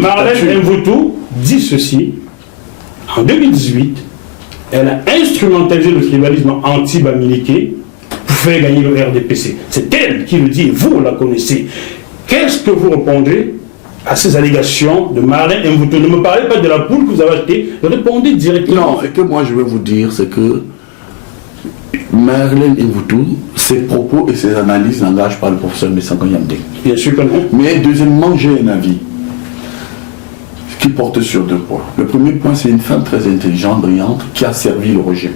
Marlène Mvuto dit ceci. En 2018, elle a instrumentalisé le tribalisme anti-bamileke pour faire gagner le RDPC. C'est elle qui le dit et vous la connaissez. Qu'est-ce que vous répondez à ces allégations de Marlène Mvuto? Ne me parlez pas de la poule que vous avez achetée, répondez directement. Non, et que moi je vais vous dire, c'est que Marlène Mvuto, ses propos et ses analyses n'engagent pas le professeur Messango Yamde. Bien sûr que non. Mais deuxièmement, j'ai un avis qui porte sur deux points. Le premier point, c'est une femme très intelligente, brillante, qui a servi le régime.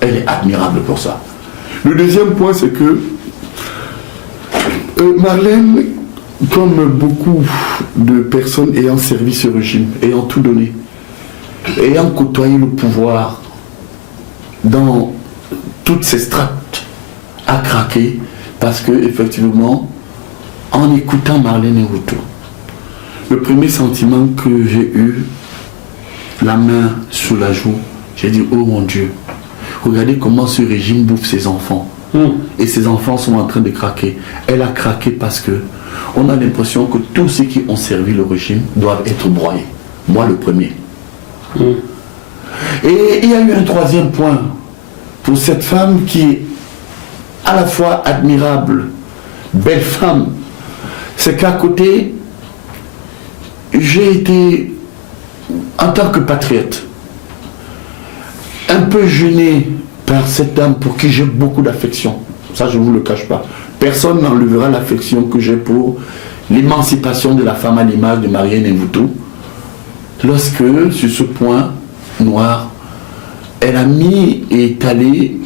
Elle est admirable pour ça. Le deuxième point, c'est que Marlène, comme beaucoup de personnes ayant servi ce régime, ayant tout donné, ayant côtoyé le pouvoir dans toutes ces strates, a craqué parce que, effectivement, en écoutant Marlène Mvuto, le premier sentiment que j'ai eu, la main sous la joue, j'ai dit, oh mon Dieu, regardez comment ce régime bouffe ses enfants. Et ses enfants sont en train de craquer. Elle a craqué parce que on a l'impression que tous ceux qui ont servi le régime doivent être broyés. Moi le premier. Et il y a eu un troisième point pour cette femme qui est à la fois admirable, belle femme. C'est qu'à côté, j'ai été, en tant que patriote, un peu gêné par cette dame pour qui j'ai beaucoup d'affection. Ça, je ne vous le cache pas. Personne n'enlèvera l'affection que j'ai pour l'émancipation de la femme à l'image de Marlène Mvuto. Lorsque, sur ce point noir, elle a mis et étalé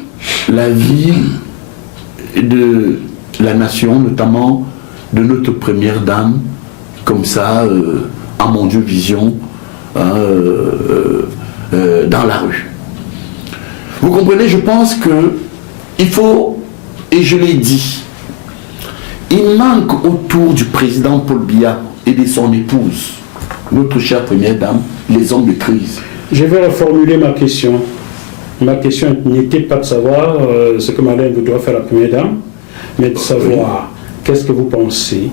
la vie de la nation, notamment de notre première dame, comme ça, à mon Dieu vision, dans la rue. Vous comprenez, je pense que il faut, et je l'ai dit, il manque autour du président Paul Biya et de son épouse, notre chère première dame, les hommes de crise. Je vais reformuler ma question. Ma question n'était pas de savoir ce que Marlène Mvuto a fait la première dame, mais de savoir qu'est-ce que vous pensez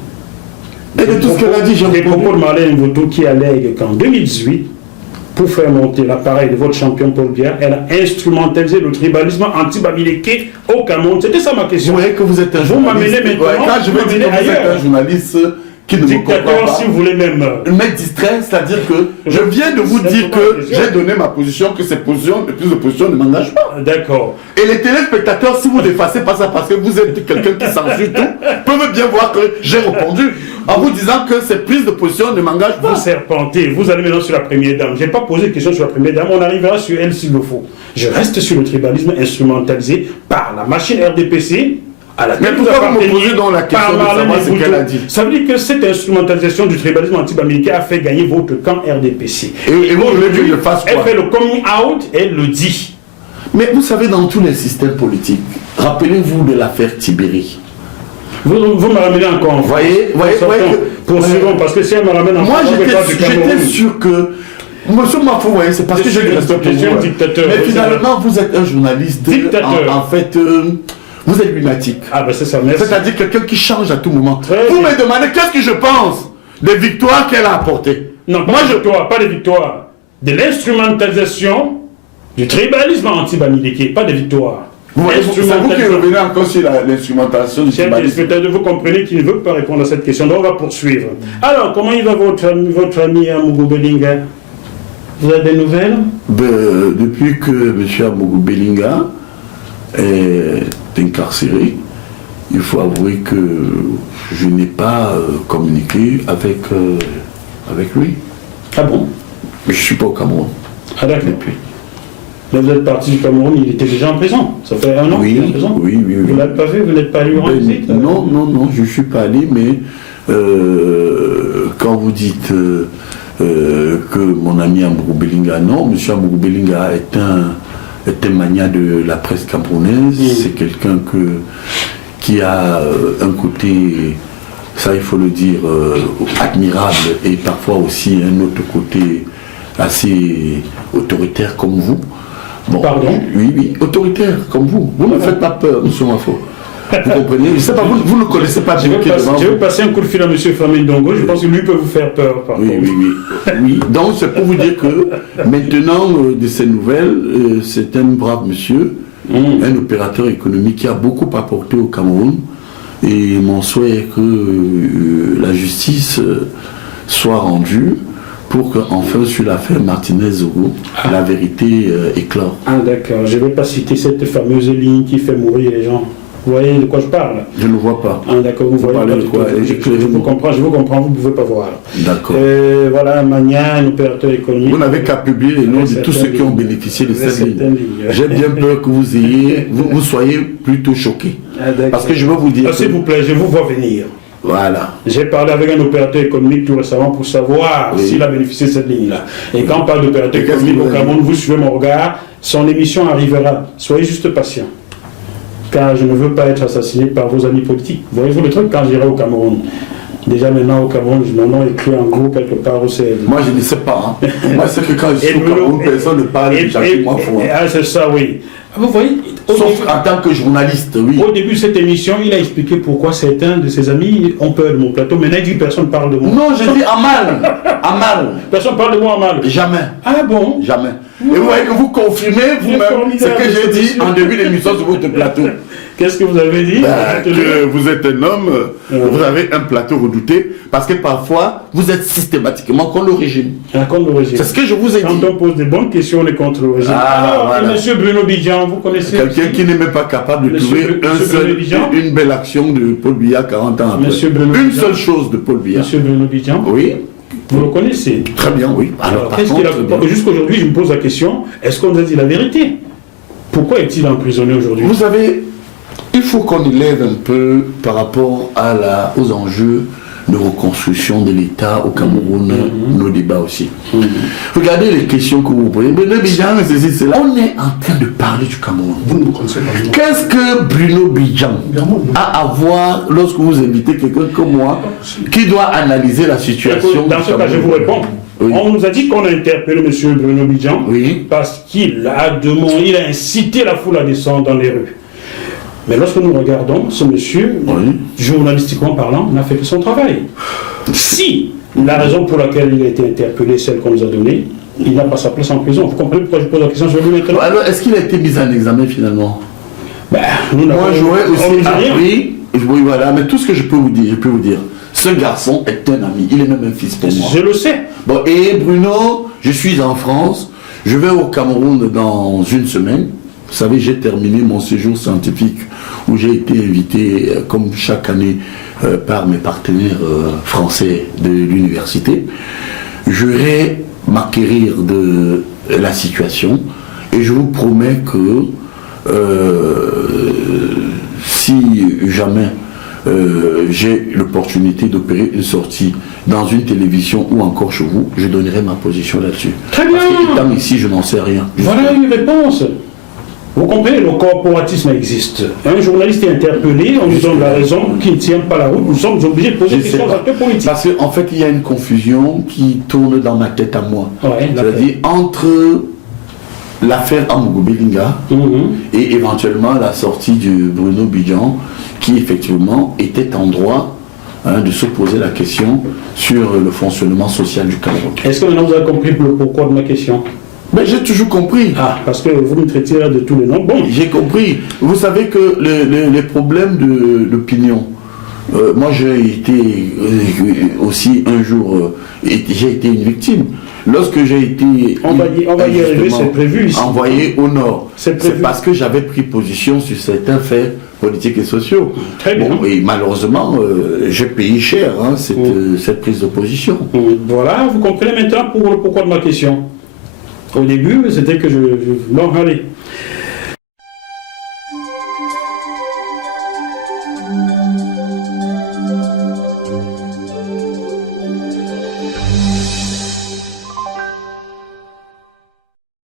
et de tout ce qu'elle a dit, des propos de Marlène Mvuto qui allègue qu'en 2018, pour faire monter l'appareil de votre champion Paul Biya, elle a instrumentalisé le tribalisme anti-bamileke au Cameroun. C'était ça ma question. Vous voyez que vous êtes un journaliste. Vous m'amenez maintenant, quand je vais dire que vous êtes un journaliste qui ne me comprend pas, si vous voulez même. Mais distrait, c'est-à-dire que je viens de vous dire que j'ai donné ma position, que ces positions, les prises de position ne m'engagent pas. D'accord. Et les téléspectateurs, si vous n'effacez pas ça parce que vous êtes quelqu'un qui censure tout, peuvent bien voir que j'ai répondu en vous disant que ces prises de position ne m'engagent pas. Vous serpentez, vous allez maintenant sur la première dame. Je n'ai pas posé de question sur la première dame, on arrivera sur elle s'il le faut. Je reste sur le tribalisme instrumentalisé par la machine RDPC. Mais pourquoi vous me posez donc la question de savoir ce qu'elle a dit? Ça veut dire que cette instrumentalisation du tribalisme anti-bamileke a fait gagner votre camp RDPC. Et vous voulez que je fasse quoi? Elle fait le coming out, elle le dit. Mais vous savez, dans tous les systèmes politiques, rappelez-vous de l'affaire Tibéri. Vous me ramenez encore. Voyez, poursuivons, parce que si elle me ramène en moi, j'étais sûr que. Monsieur Mafou, voyez, c'est parce que j'ai du respect pour vous. Mais finalement, vous êtes un journaliste. En fait. Vous êtes lunatique. Ah ben c'est ça, merci. C'est-à-dire quelqu'un qui change à tout moment. Vous me demandez qu'est-ce que je pense des victoires qu'elle a apportées. Non, pas des victoires, pas des victoires. De l'instrumentalisation du tribalisme anti-bamileke, pas des victoires. C'est vous qui revenez encore sur l'instrumentalisation du tribalisme. Peut-être vous comprenez qu'il ne veut pas répondre à cette question, donc on va poursuivre. Alors, comment il va votre ami Amougou Belinga? Vous avez des nouvelles? Depuis que M. Amougou Belinga est incarcéré, il faut avouer que je n'ai pas communiqué avec lui. Ah bon? Mais je ne suis pas au Cameroun. Ah d'accord. Mais vous êtes parti du Cameroun, il était déjà en prison. Ça fait un an qu'il est en prison. Oui. Vous ne l'avez pas vu, vous n'êtes pas allé en visite? Non, je ne suis pas allé, mais quand vous dites que mon ami Amougou Belinga, non, M. Amougou Belinga est un magnat de la presse camerounaise, c'est quelqu'un qui a un côté, ça il faut le dire, admirable, et parfois aussi un autre côté assez autoritaire comme vous. Bon, pardon? Oui, autoritaire comme vous. Vous ne me faites pas peur, M. Mafo. Vous comprenez? Je ne sais pas, vous ne connaissez pas Je vais passer un coup de fil à M. Flamine Dongo, je pense que lui peut vous faire peur. Oui. Donc c'est pour vous dire que maintenant, de ces nouvelles, c'est un brave monsieur, un opérateur économique qui a beaucoup apporté au Cameroun. Et mon souhait est que la justice soit rendue pour qu'enfin sur l'affaire Martinez-Zogo, la vérité éclore. Ah d'accord, je ne vais pas citer cette fameuse ligne qui fait mourir les gens. Vous voyez de quoi je parle? Je ne vois pas. Ah d'accord, vous voyez pas de quoi? Je vous comprends, vous ne pouvez pas voir. D'accord. Voilà, Magna, un opérateur économique. Vous n'avez qu'à publier les noms de tous ceux qui ont bénéficié de cette ligne. J'ai bien peur que vous soyez plutôt choqués. Parce que je veux vous dire... S'il vous plaît, je vous vois venir. Voilà. J'ai parlé avec un opérateur économique tout récemment pour savoir s'il a bénéficié de cette ligne-là. Et quand on parle d'opérateur économique au Cameroun, vous suivez mon regard, son émission arrivera. Soyez juste patient. Car je ne veux pas être assassiné par vos amis politiques. Voyez-vous le truc quand j'irai au Cameroun? Déjà maintenant au Cameroun, mon nom est écrit en gros quelque part au CED. Moi je ne sais pas. Moi c'est que quand je suis au Cameroun, personne ne parle de Jacques Moifou. Ah c'est ça, oui. Vous voyez, sauf en tant que journaliste, oui. Au début de cette émission, il a expliqué pourquoi certains de ses amis ont peur de mon plateau. Maintenant, il dit personne ne parle de moi. Non, je dis à mal. À mal. Personne ne parle de moi à mal. Jamais. Ah bon? Jamais. Et vous voyez que vous confirmez vous-même ce que j'ai dit en début d'émission sur votre plateau. Qu'est-ce que vous avez dit? Que vous êtes un homme, vous avez un plateau redouté, parce que parfois, vous êtes systématiquement contre le régime. Contre le régime. C'est ce que je vous ai dit. Quand on pose des bonnes questions, on est contre le régime. Voilà. Monsieur Bruno Bidjan, vous connaissez? Quelqu'un qui n'est même pas capable de trouver une belle action de Paul Biya 40 ans après. Une seule chose de Paul Biya. Monsieur Bruno Bidjan? Oui. Vous le connaissez? Très bien, oui. Alors qu'est-ce qu'il a... Jusqu'aujourd'hui, je me pose la question, est-ce qu'on a dit la vérité? Pourquoi est-il emprisonné aujourd'hui? Vous savez, il faut qu'on élève un peu par rapport aux enjeux de reconstruction de l'État au Cameroun, nos débats aussi. Regardez les questions que vous posez. On est en train de parler du Cameroun. Vous ne me connaissez pas. Qu'est-ce que Bruno Bidjan a à voir lorsque vous invitez quelqu'un comme moi qui doit analyser la situation? Dans ce cas, je vous réponds. Oui. On nous a dit qu'on a interpellé M. Bruno Bidjan parce qu'il a incité la foule à descendre dans les rues. Mais lorsque nous regardons, ce monsieur, journalistiquement parlant, n'a fait que son travail. Si la raison pour laquelle il a été interpellé, celle qu'on nous a donnée, il n'a pas sa place en prison. Vous comprenez pourquoi je pose la question sur lui maintenant? Alors, est-ce qu'il a été mis en examen finalement? Moi, j'aurais aussi appris. Oui, voilà, mais tout ce que je peux vous dire, ce garçon est un ami, il est même un fils pour moi. Je le sais. Bon, et Bruno, je suis en France, je vais au Cameroun dans une semaine. Vous savez, j'ai terminé mon séjour scientifique où j'ai été invité, comme chaque année, par mes partenaires français de l'université. Je vais m'acquérir de la situation et je vous promets que si jamais j'ai l'opportunité d'opérer une sortie dans une télévision ou encore chez vous, je donnerai ma position là-dessus. Très bien. Parce que ici, je n'en sais rien. Voilà une réponse. Vous comprenez, le corporatisme existe. Un journaliste est interpellé, on lui donne la raison, qui ne tient pas la route, nous sommes obligés de poser des questions aux acteurs politiques. Parce qu'en fait, il y a une confusion qui tourne dans ma tête à moi. C'est-à-dire entre l'affaire Amogo Belinga et éventuellement la sortie du Bruno Bidjan, qui effectivement était en droit de se poser la question sur le fonctionnement social du Cameroun. Est-ce que maintenant vous avez compris le pourquoi de ma question? Ben, j'ai toujours compris. Ah, parce que vous me traitez de tous les noms. Bon. J'ai compris. Vous savez que les problèmes d'opinion, moi j'ai été aussi un jour, j'ai été une victime. Lorsque j'ai été on va y arriver, c'est prévu ici. Envoyé au nord, c'est parce que j'avais pris position sur certains faits politiques et sociaux. Très bien. Bon, et malheureusement, j'ai payé cher cette prise de position. Voilà, vous comprenez maintenant pourquoi de ma question. Au début, c'était que bon, allez.